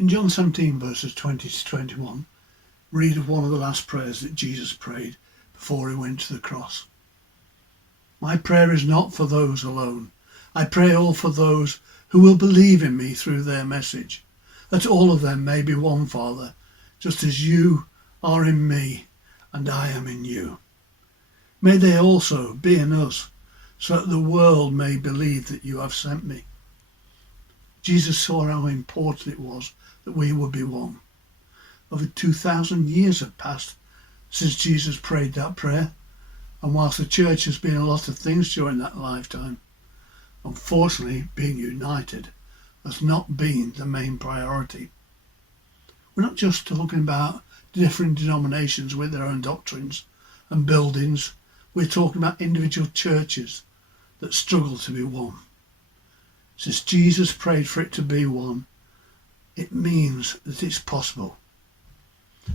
In John 17 verses 20 to 21, read of one of the last prayers that Jesus prayed before he went to the cross. My prayer is not for those alone. I pray all for those who will believe in me through their message, that all of them may be one, Father, just as you are in me and I am in you. May they also be in us, so that the world may believe that you have sent me. Jesus saw how important it was that we would be one. Over 2,000 years have passed since Jesus prayed that prayer, and whilst the church has been a lot of things during that lifetime, unfortunately being united has not been the main priority. We're not just talking about different denominations with their own doctrines and buildings. We're talking about individual churches that struggle to be one. Since Jesus prayed for it to be one, it means that it's possible.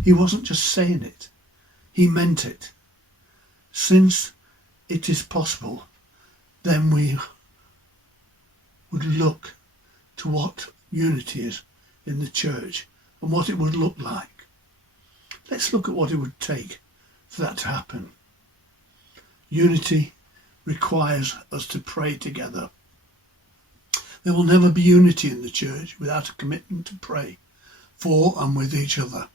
He wasn't just saying it, he meant it. Since it is possible, then we would look to what unity is in the church and what it would look like. Let's look at what it would take for that to happen. Unity requires us to pray together. There will never be unity in the church without a commitment to pray for and with each other.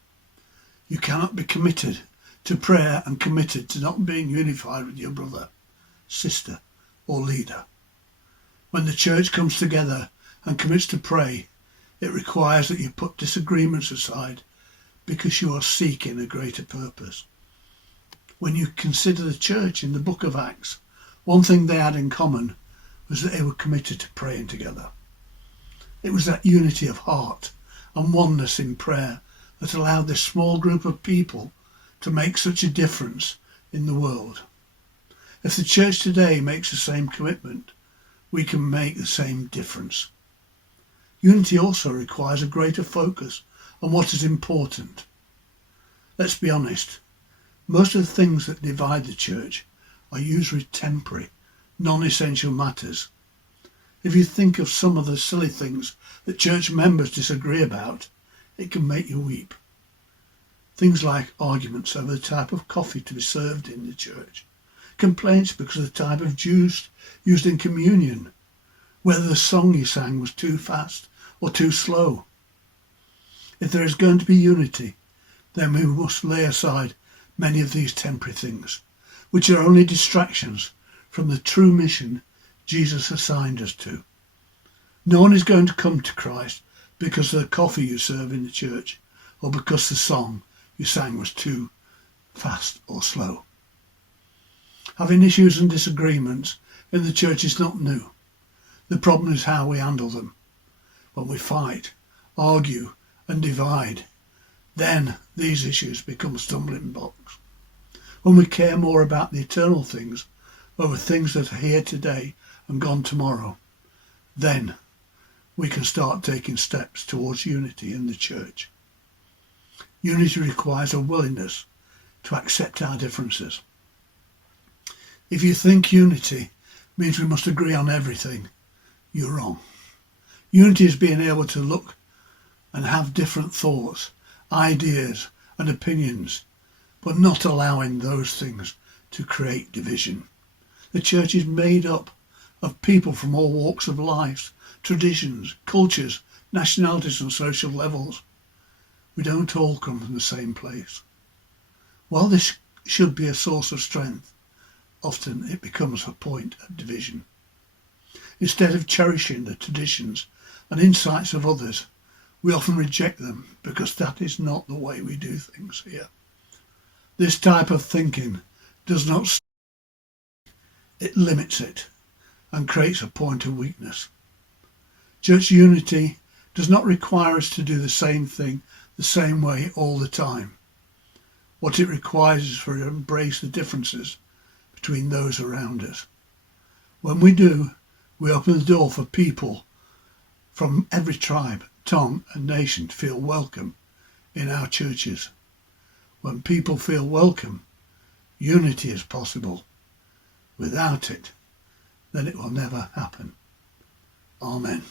You cannot be committed to prayer and committed to not being unified with your brother, sister or leader. When the church comes together and commits to pray, it requires that you put disagreements aside because you are seeking a greater purpose. When you consider the church in the book of Acts, one thing they had in common was that they were committed to praying together. It was that unity of heart and oneness in prayer that allowed this small group of people to make such a difference in the world. If the church today makes the same commitment, we can make the same difference. Unity also requires a greater focus on what is important. Let's be honest, most of the things that divide the church are usually temporary, non-essential matters. If you think of some of the silly things that church members disagree about, it can make you weep. Things like arguments over the type of coffee to be served in the church, complaints because of the type of juice used in communion, whether the song you sang was too fast or too slow. If there is going to be unity, then we must lay aside many of these temporary things, which are only distractions from the true mission Jesus assigned us to. No one is going to come to Christ because of the coffee you serve in the church or because the song you sang was too fast or slow. Having issues and disagreements in the church is not new. The problem is how we handle them. When we fight, argue and divide, then these issues become stumbling blocks. When we care more about the eternal things over things that are here today and gone tomorrow, then we can start taking steps towards unity in the church. Unity requires a willingness to accept our differences. If you think unity means we must agree on everything, you're wrong. Unity is being able to look and have different thoughts, ideas and opinions, but not allowing those things to create division. The church is made up of people from all walks of life, traditions, cultures, nationalities and social levels. We don't all come from the same place. While this should be a source of strength, often it becomes a point of division. Instead of cherishing the traditions and insights of others, we often reject them because that is not the way we do things here. This type of thinking does not, it limits it and creates a point of weakness. Church unity does not require us to do the same thing the same way all the time. What it requires is for us to embrace the differences between those around us. When we do, we open the door for people from every tribe, tongue and nation to feel welcome in our churches. When people feel welcome, unity is possible. Without it, then it will never happen. Amen.